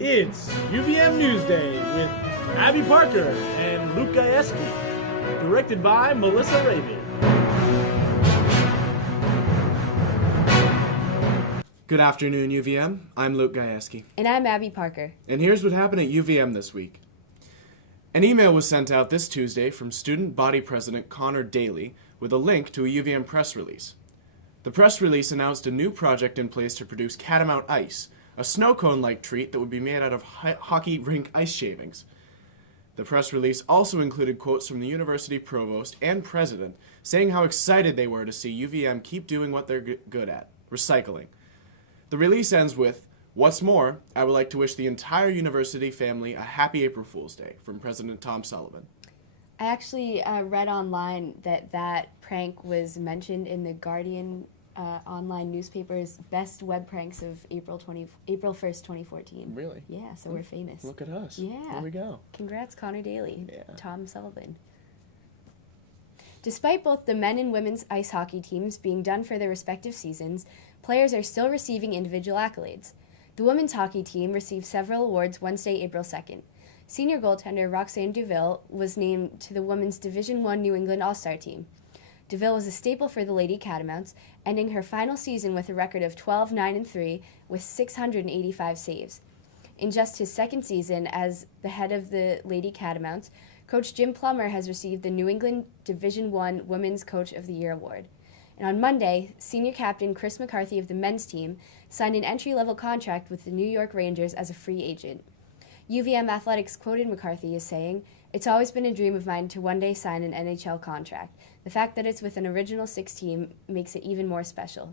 It's UVM Newsday with Abby Parker and Luke Gajewski, directed by Melissa Ravy. Good afternoon, UVM. I'm Luke Gajewski. And I'm Abby Parker. And here's what happened at UVM this week. An email was sent out this Tuesday from Student Body President Connor Daly with a link to a UVM press release. The press release announced a new project in place to produce Catamount Ice, a snow cone-like treat that would be made out of hockey rink ice shavings. The press release also included quotes from the university provost and president saying how excited they were to see UVM keep doing what they're good at, recycling. The release ends with, "What's more, I would like to wish the entire university family a happy April Fool's Day," from President Tom Sullivan. I actually read online that prank was mentioned in the Guardian online newspaper's best web pranks of April 1st, 2014. Really? Yeah, so we're famous. Look at us. Yeah. Here we go. Congrats, Connor Daly. Yeah. Tom Sullivan. Despite both the men and women's ice hockey teams being done for their respective seasons, players are still receiving individual accolades. The women's hockey team received several awards Wednesday, April 2nd. Senior goaltender Roxanne Duville was named to the Women's Division I New England All-Star team. Duville was a staple for the Lady Catamounts, ending her final season with a record of 12-9-3 with 685 saves. In just his second season as the head of the Lady Catamounts, Coach Jim Plummer has received the New England Division I Women's Coach of the Year award. And on Monday, senior captain Chris McCarthy of the men's team signed an entry-level contract with the New York Rangers as a free agent. UVM Athletics quoted McCarthy as saying, "It's always been a dream of mine to one day sign an NHL contract. The fact that it's with an Original Six team makes it even more special."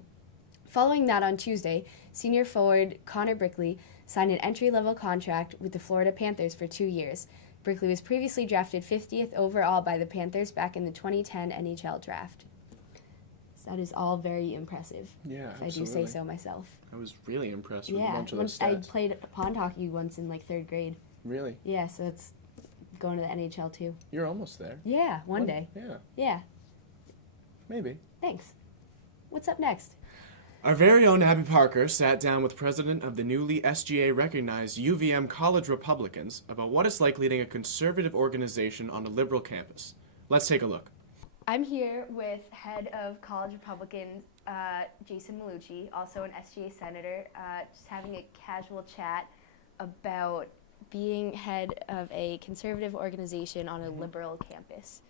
Following that on Tuesday, senior forward Connor Brickley signed an entry-level contract with the Florida Panthers for 2 years. Brickley was previously drafted 50th overall by the Panthers back in the 2010 NHL draft. So that is all very impressive. Yeah, if I do say so myself. I was really impressed with a Yeah, bunch of those I stats. played pond hockey once in like 3rd grade. Really? Yeah, so it's going to the NHL too. You're almost there. Yeah, one day. Yeah, Yeah, maybe. thanks. What's up next? Our very own Abby Parker sat down with president of the newly SGA-recognized UVM College Republicans about what it's like leading a conservative organization on a liberal campus. Let's take a look. I'm here with head of College Republicans, Jason Maulucci, also an SGA senator, just having a casual chat about being head of a conservative organization on a liberal campus.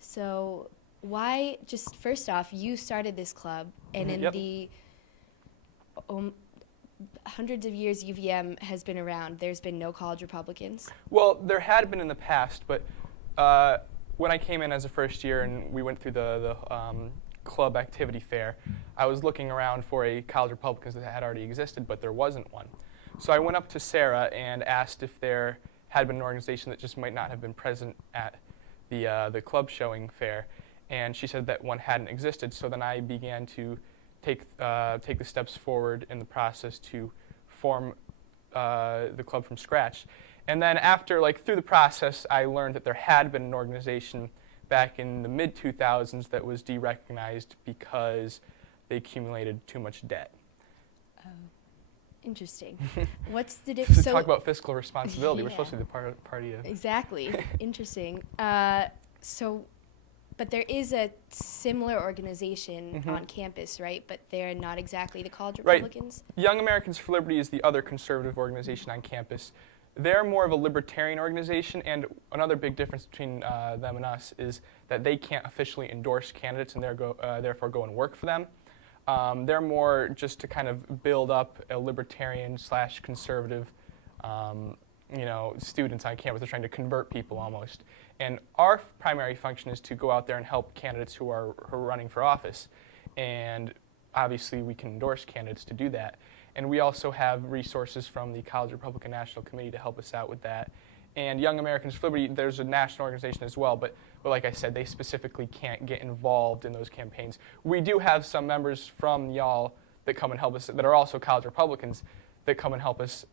So why, just first off, you started this club, and in the hundreds of years UVM has been around, there's been no College Republicans? Well, there had been in the past, but when I came in as a first year and we went through the club activity fair, I was looking around for a College Republicans that had already existed, but there wasn't one. So I went up to Sarah and asked if there had been an organization that just might not have been present at the club showing fair, and she said that one hadn't existed. So then I began to take the steps forward in the process to form the club from scratch. And then after, through the process, I learned that there had been an organization back in the mid-2000s that was derecognized because they accumulated too much debt. Oh, interesting. What's the difference? Talk about fiscal responsibility. Yeah. We're supposed to be the party of... Exactly. Interesting. But there is a similar organization on campus, right? But they're not exactly the College Republicans? Right. Young Americans for Liberty is the other conservative organization on campus. They're more of a libertarian organization, and another big difference between them and us is that they can't officially endorse candidates and therefore go and work for them. They're more just to kind of build up a libertarian/conservative students on campus. They're trying to convert people almost. And our primary function is to go out there and help candidates who are running for office. And obviously we can endorse candidates to do that. And we also have resources from the College Republican National Committee to help us out with that. And Young Americans for Liberty, there's a national organization as well, but like I said, they specifically can't get involved in those campaigns. We do have some members from y'all that come and help us, that are also College Republicans, that come and help us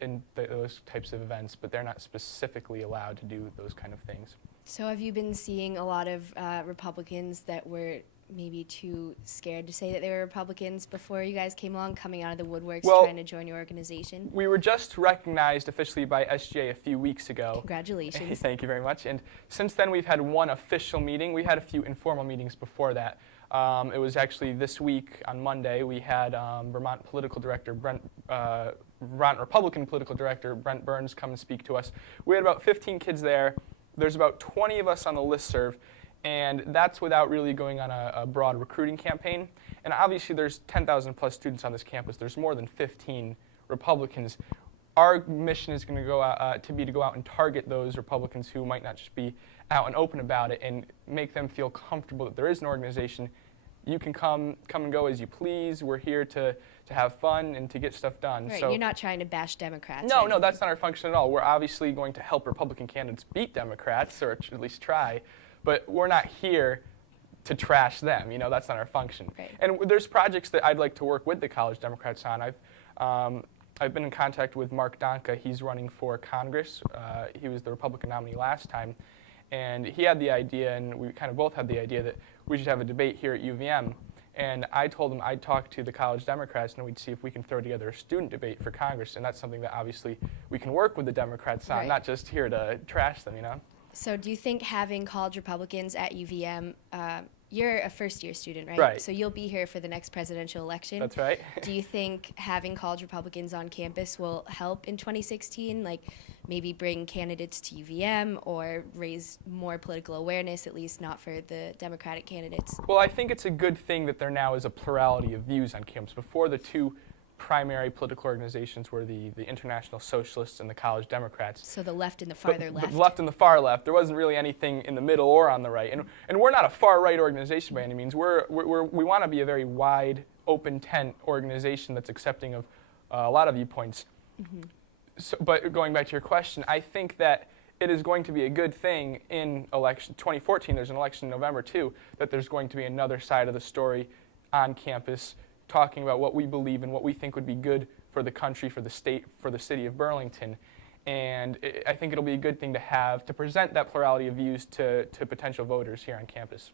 in those types of events, but they're not specifically allowed to do those kind of things. So have you been seeing a lot of Republicans that were maybe too scared to say that they were Republicans before you guys came along, coming out of the woodworks Well, trying to join your organization? We were just recognized officially by SGA a few weeks ago. Congratulations. Thank you very much. And since then, we've had one official meeting. We had a few informal meetings before that. It was actually this week on Monday. We had Vermont Republican political director Brent Burns come and speak to us. We had about 15 kids there. There's about 20 of us on the listserv, and that's without really going on a broad recruiting campaign. And obviously, there's 10,000 plus students on this campus. There's more than 15 Republicans. Our mission is going to go out, to go out and target those Republicans who might not just be out and open about it, and make them feel comfortable that there is an organization. You can come and go as you please. We're here to have fun and to get stuff done. Right, so you're not trying to bash Democrats. No, that's not our function at all. We're obviously going to help Republican candidates beat Democrats, or at least try, but we're not here to trash them. That's not our function. Right. And there's projects that I'd like to work with the College Democrats on. I've been in contact with Mark Donka. He's running for Congress. He was the Republican nominee last time. And he had the idea, and we kind of both had the idea, that we should have a debate here at UVM. And I told him I'd talk to the College Democrats, and we'd see if we can throw together a student debate for Congress. And that's something that obviously we can work with the Democrats on, Right. not just here to trash them, So do you think having college Republicans at UVM, you're a first-year student, right? Right. So you'll be here for the next presidential election. That's right. Do you think having college Republicans on campus will help in 2016, like maybe bring candidates to UVM or raise more political awareness, at least not for the Democratic candidates? Well, I think it's a good thing that there now is a plurality of views on campus. Before, the two primary political organizations were the International Socialists and the College Democrats. So the left and the farther left. The left and the far left. There wasn't really anything in the middle or on the right. And we're not a far-right organization by any means. We want to be a very wide, open-tent organization that's accepting of a lot of viewpoints. Mm-hmm. So, but going back to your question, I think that it is going to be a good thing in election 2014. There's an election in November, too, that there's going to be another side of the story on campus talking about what we believe and what we think would be good for the country, for the state, for the city of Burlington. And I think it'll be a good thing to have, to present that plurality of views to potential voters here on campus.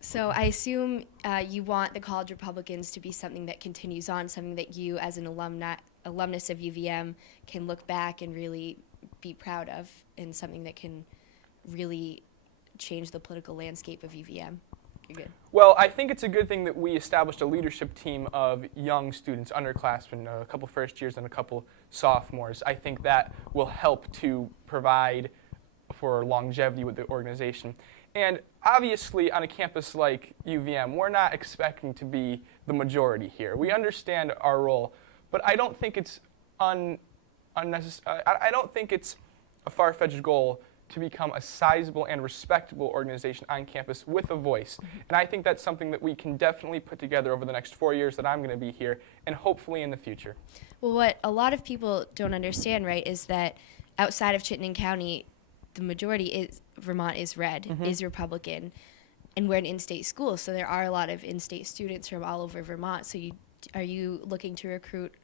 So I assume you want the college Republicans to be something that continues on, something that you as an alumnus of UVM can look back and really be proud of, and something that can really change the political landscape of UVM. You're good. Well, I think it's a good thing that we established a leadership team of young students, underclassmen, a couple first years and a couple sophomores. I think that will help to provide for longevity with the organization. And obviously, on a campus like UVM, we're not expecting to be the majority here. We understand our role, but I don't think it's unnecessary. I don't think it's a far-fetched goal to become a sizable and respectable organization on campus with a voice. And I think that's something that we can definitely put together over the next 4 years that I'm going to be here, and hopefully in the future. Well, what a lot of people don't understand, right, is that outside of Chittenden County, the majority is Vermont is red, is Republican, and we're an in-state school, so there are a lot of in-state students from all over Vermont. So are you looking to recruit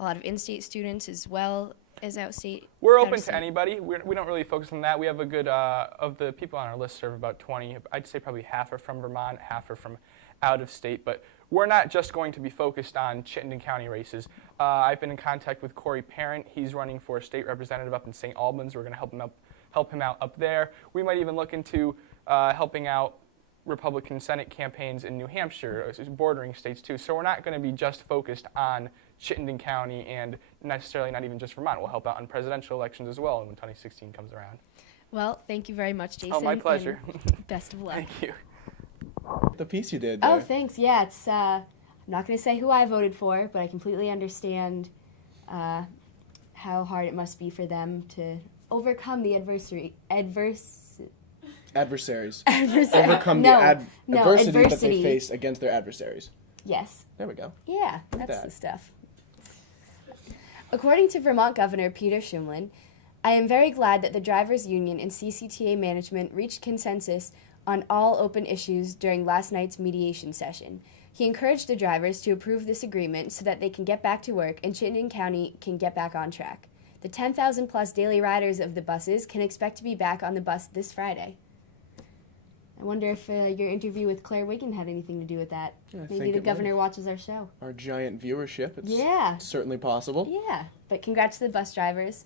a lot of in-state students as well as out-state? We're open to anybody. We don't really focus on that. We have a good, of the people on our list serve about 20. I'd say probably half are from Vermont, half are from out of state. But we're not just going to be focused on Chittenden County races. I've been in contact with Corey Parent. He's running for a state representative up in St. Albans. We're going to help him out up there. We might even look into helping out Republican Senate campaigns in New Hampshire, bordering states too. So we're not going to be just focused on Chittenden County and necessarily not even just Vermont. We'll help out on presidential elections as well when 2016 comes around. Well, thank you very much, Jason. Oh, my pleasure. Best of luck. Thank you. The piece you did there. Oh, thanks. Yeah, it's. I'm not going to say who I voted for, but I completely understand how hard it must be for them to overcome the adversaries. Overcome the adversity that they face against their adversaries. Yes. There we go. Yeah, that's the stuff. According to Vermont Governor Peter Shumlin, I am very glad that the drivers' union and CCTA management reached consensus on all open issues during last night's mediation session. He encouraged the drivers to approve this agreement so that they can get back to work and Chittenden County can get back on track. The 10,000 plus daily riders of the buses can expect to be back on the bus this Friday. I wonder if your interview with Claire Wiggin had anything to do with that. I Maybe think the it governor might. watches our show. Our giant viewership. It's Yeah. certainly possible. Yeah, but congrats to the bus drivers.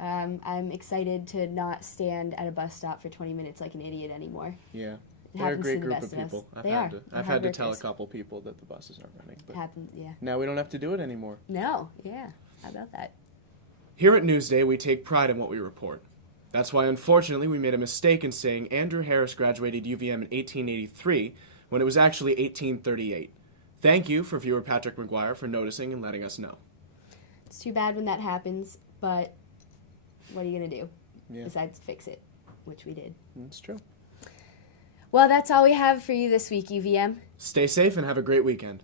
I'm excited to not stand at a bus stop for 20 minutes like an idiot anymore. Yeah. It They're a happens great to the group best of of us. people. They are. I've They're had hard to tell a workers. couple people that the buses aren't running. It But happens, yeah. now we don't have to do it anymore. No, yeah. How about that? Here at Newsday, we take pride in what we report. That's why, unfortunately, we made a mistake in saying Andrew Harris graduated UVM in 1883 when it was actually 1838. Thank you for viewer Patrick McGuire for noticing and letting us know. It's too bad when that happens, but what are you going to do Yeah, besides fix it, which we did. that's true. Well, that's all we have for you this week, UVM. Stay safe and have a great weekend.